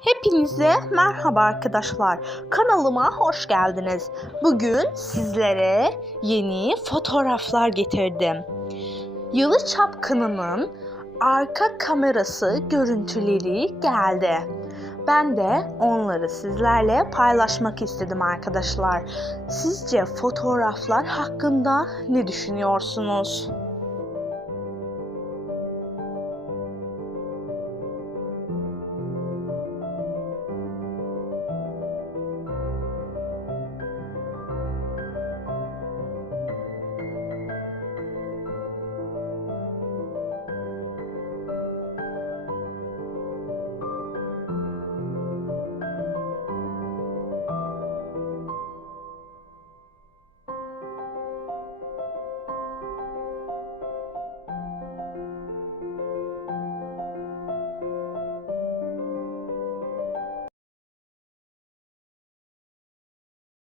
Hepinize merhaba arkadaşlar. Kanalıma hoş geldiniz. Bugün sizlere yeni fotoğraflar getirdim. Yılı Çapkını'nın arka kamerası görüntüleri geldi. Ben de onları sizlerle paylaşmak istedim arkadaşlar. Sizce fotoğraflar hakkında ne düşünüyorsunuz?